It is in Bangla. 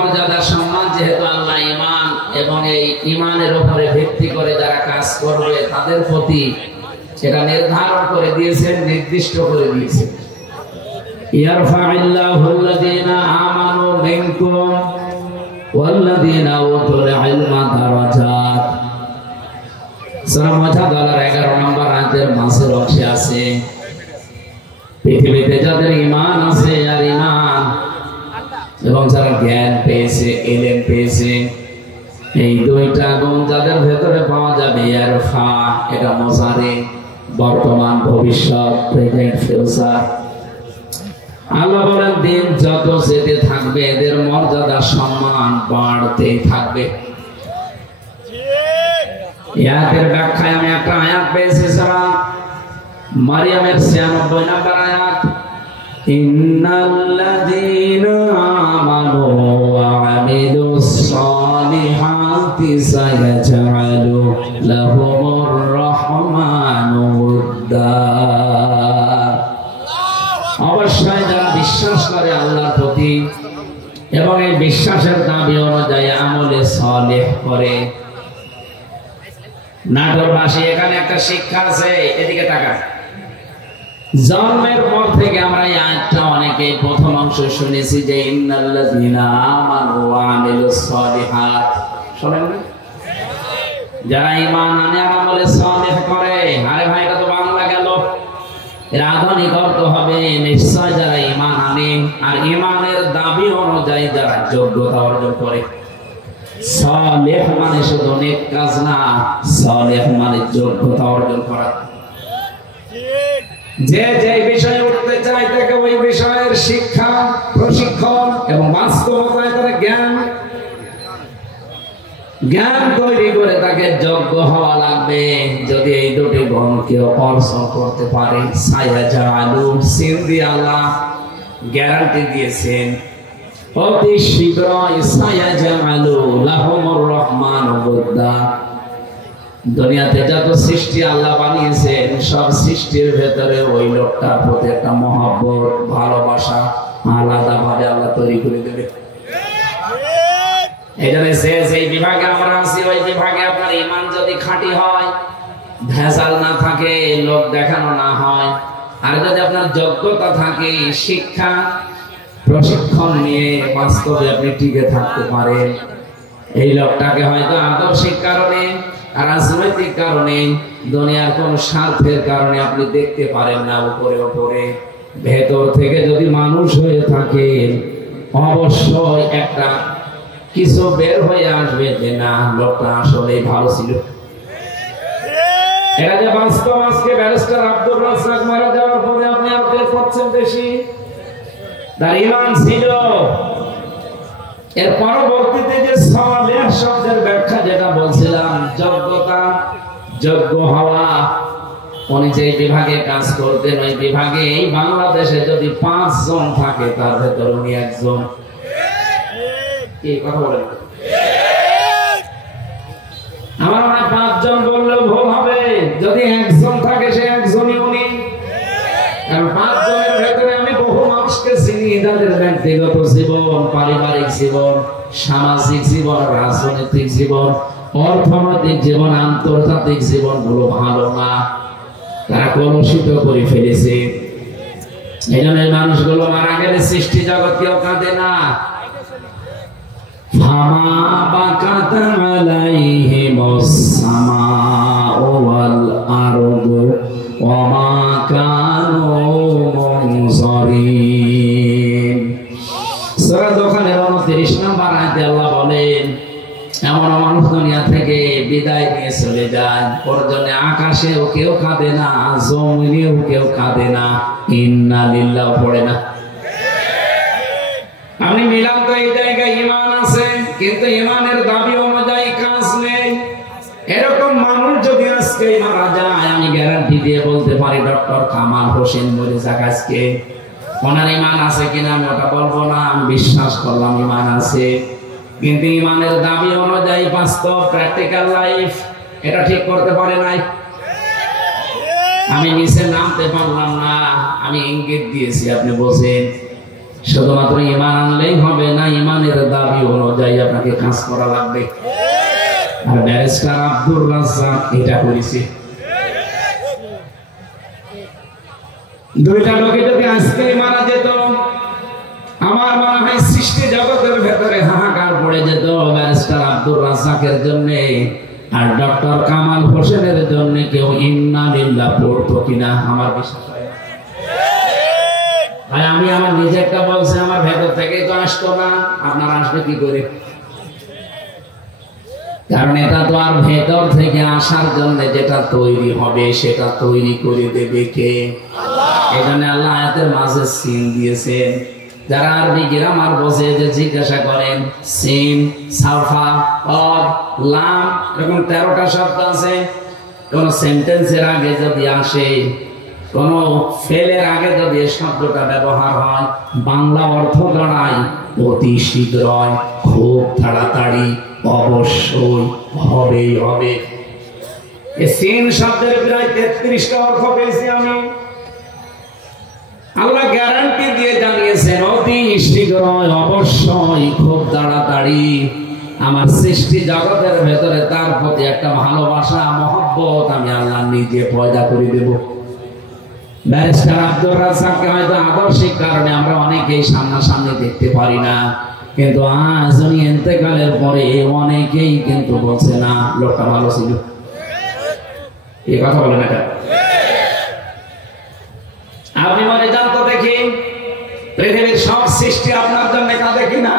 মর্যাদা সম্মান যেহেতু আল্লাহ ঈমান এবং এই ঈমানের উপরে ভিত্তি করে যারা কাজ করবে তাদের প্রতি সেটা নির্ধারণ করে দিয়েছেন, নির্দিষ্ট করে দিয়েছেন। ইয়ারফা'িল্লাহুল্লাযীনা আমানু মিনকুম ওয়াল্লাযীনা উতুল ইলমা দারাজাত। সূরা মুজাদালার 11 নম্বর আয়াতের মাঝের অংশে আছে পৃথিবীতে যাদের ঈমান আছে আর ঈমান এবং যারা জ্ঞান পেয়েছে, ইলম পেয়েছে, এই দুইটা গুণ যাদের ভেতরে পাওয়া যাবে ইয়ারফা, এটা মুজারে, বর্তমান, ভবিষ্যৎ, প্রেজেন্ট, ফিউচার। আল্লাহ বলেন দিন যত যেতে থাকবে এদের মর্যাদা সম্মান বাড়তেই থাকবে। আয়াতের ব্যাখ্যায় আমি একটা আয়াত পেয়েছি সূরা মারইয়ামের 96 নম্বর আয়াত, ইন্নাল্লাযীনা আমানু ওয়া আমিলুস সালিহাতি সায়াজআলু লাহুমুর রাহমানু উদ্দা। অবশ্যই যারা বিশ্বাস করে আল্লাহর প্রতি এবং এই বিশ্বাসের দাবি অনুযায়ী আমলে সালেহ করে। নাটোরবাসী, এখানে একটা শিক্ষা আছে, এদিকে তাকা। জন্মের পর থেকে আমরা এই আয়াতটা অনেকেই প্রথম অংশ শুনেছি যে ইন্নাল্লাযীনা আমানু ওয়া আমিলুস সালিহাত। শুনেন না? যারা ঈমান আনে আর আমলে সালেহ করে। আরে ভাই, এটা তো বাংলা গেল, এর আধুনিক অর্থ হবে নিশ্চয় যারা ঈমান আনে আর ঈমানের দাবি অনুযায়ী যারা যোগ্যতা অর্জন করে। সালেহ মানে শুধু নেক কাজ না, সালেহ মানে যোগ্যতা অর্জন করা। যে যে বিষয়ে উঠতে চায় তাকে ওই বিষয়ের শিক্ষা, প্রশিক্ষণ এবং বাস্তবতায় তার জ্ঞান তৈরি করে তাকে যোগ্য হওয়া লাগবে। যদি এই দুটি গুণ কেউ অর্জন করতে পারে, সায়াজআলু, সিন্দি আল্লাহ গ্যারান্টি দিয়েছেন অতি শীঘ্রই সায়াজআলু লাহুমুর রাহমানু উদ্দা। দুনিয়াতে যত সৃষ্টি আল্লাহ বানিয়েছেন সব সৃষ্টির ভেতরে ওই লোকটার প্রতি একটা মহব্বত, ভালোবাসা আলাদা ভাবে আল্লাহ তৈরি করে দেবে। এই জন্য যে বিভাগে আমরা আছি ওই বিভাগে আপনার ঈমান যদি খাঁটি হয়, ভেজাল না থাকে, লোক দেখানো না হয়, আর যদি আপনার যোগ্যতা থাকে, শিক্ষা প্রশিক্ষণ নিয়ে বাস্তবে আপনি টিকে থাকতে পারেন, এই লোকটাকে হয়তো আদর্শিক কারণে, রাজনৈতিক কারণে, দুনিয়ার কোন স্বার্থের কারণে আপনি দেখতে পারেন না উপরে উপরে, ভেতর থেকে যদি মানুষ হয়ে থাকেন অবশ্যই একটা কিছু বের হয়ে আসবে যে না, লোকটা আসলে ভালো ছিল। এটা যে বাস্তব। আজকে ব্যারিস্টার আব্দুর রাজ্জাক মারা যাওয়ার পরে আপনি আর বের করছেন বেশি, তার ঈমান ছিল। এর পরবর্তীতে যে সালেহ শব্দের ব্যাখ্যা যেটা বলছিলাম, যোগ্যতা, যোগ্য হওয়া। উনি যে বিভাগে কাজ করতেন ওই বিভাগে এই বাংলাদেশে যদি 5 জন থাকে তার ভেতর উনি একজন। কি কথা বলেন? আমার মনে 5 জন বললেও ভুল হবে। যদি একজন থাকে সে একজনই উনি। কারণ 5 জনের ভেতরে আমি বহু মানুষকে চিনি যাদের ব্যক্তিগত জীবন, পারিবারিক জীবন, সামাজিক জীবন, রাজনৈতিক জীবন, অর্থনৈতিক জীবন, আন্তর্জাতিক জীবন গুলো ভালো না, তারা কলুষিত করে ফেলেছে। এই জন্য মানুষগুলো মারা গেলে সৃষ্টি জগৎ কেউ কাঁদে না। ফামা বাকাত আলাইহিমুস সামাউ ওয়াল আরদু ওয়া মা কানু মুনজারিন। সূরা দোকানের 29 নম্বর আয়াতে আল্লাহ বলেন, এমন মানুষ দুনিয়া থেকে বিদায় নিয়ে চলে যায়, ওর জন্য আকাশেও কেউ কাঁদে না, জমিনেও কেউ কাঁদে না, ইন্না লিল্লাহ পড়ে না। আপনি মিলাম তো এই জায়গায় ঈমান আছে কিন্তু ঈমানের দাবি অনুযায়ী কাজ নেই, এরকম মানুষ যদি আজকে মারা যায়, আমি গ্যারান্টি দিয়ে বলতে পারি ডক্টর কামাল হোসেন মরে যাক আজকে, ওনার ঈমান আছে কিনা আমি ওটা বলবো না, আমি বিশ্বাস করলাম ঈমান আছে, কিন্তু ঈমানের দাবি অনুযায়ী বাস্তব প্র্যাকটিক্যাল লাইফ এটা ঠিক করতে পারে নাই। আমি নিচে নামতে পারলাম না, আমি ইঙ্গিত দিয়েছি, আপনি বোঝেন। শুধুমাত্র ঈমান আনলেই হবে না, ঈমানের দাবি অনুযায়ী আপনাকে কাজ করা লাগবে। আর ব্যারিস্টার আব্দুর রাজ্জাক এটা করেছে। দুইটা লোকে যদি আজকে মারা যেত, আমার মনে হয় সৃষ্টি জগতের ভেতরে হাহাকার পড়ে যেত ব্যারিস্টার আব্দুর রাজ্জাকের জন্য, আর ডক্টর কামাল হোসেনের জন্য কেউ ইন্না লিল্লাহ পড়তো কিনা আমার বিশ্বাস হয় না। ভাই আমি আমার নিজেরটা বলছি, আমার ভেতর থেকে তো আসতো না, আপনার আসবে কি করে? কারণ এটা তো আর ভেতর থেকে আসার জন্য যেটা তৈরি হবে সেটা তৈরি করে দেবে কে? এই জন্য আল্লাহ আয়াতের মাঝে সিন দিয়েছে। যারা আরবি গ্রামার বোঝে যে জিজ্ঞাসা করেন, সিন, সাফা, কদ, লাম, এরকম 13টা শব্দ আছে। কোন সেন্টেন্সের আগে যদি আসে, কোন ফেলের আগে যদি এই শব্দটা ব্যবহার হয়, বাংলা অর্থ দাঁড়ায় অতি শীঘ্রই, খুব তাড়াতাড়ি, অবশ্যই, হবেই হবে। এই সিন শব্দের প্রায় 33টা অর্থ পেয়েছি আমি। আল্লাহ গ্যারান্টি দিয়ে জানিয়েছেন অতি শীঘ্রই, অবশ্যই, খুব তাড়াতাড়ি আমার সৃষ্টি জগতের ভেতরে তার প্রতি একটা ভালোবাসা, মহব্বত আমি আল্লাহ নিজে পয়দা করে দেব। ব্যারিস্টার আব্দুর রাজ্জাককে হয়তো আদর্শিক কারণে আমরা অনেকেই সামনাসামনি দেখতে পারি না, কিন্তু আজ উনি ইন্তেকালের পরে অনেকেই কিন্তু বলছে না লোকটা ভালো ছিল। এই কথা বলেন এটা। আপনি মনে যান তো দেখি, পৃথিবীর সব সৃষ্টি আপনার জন্য কাঁদে কিনা?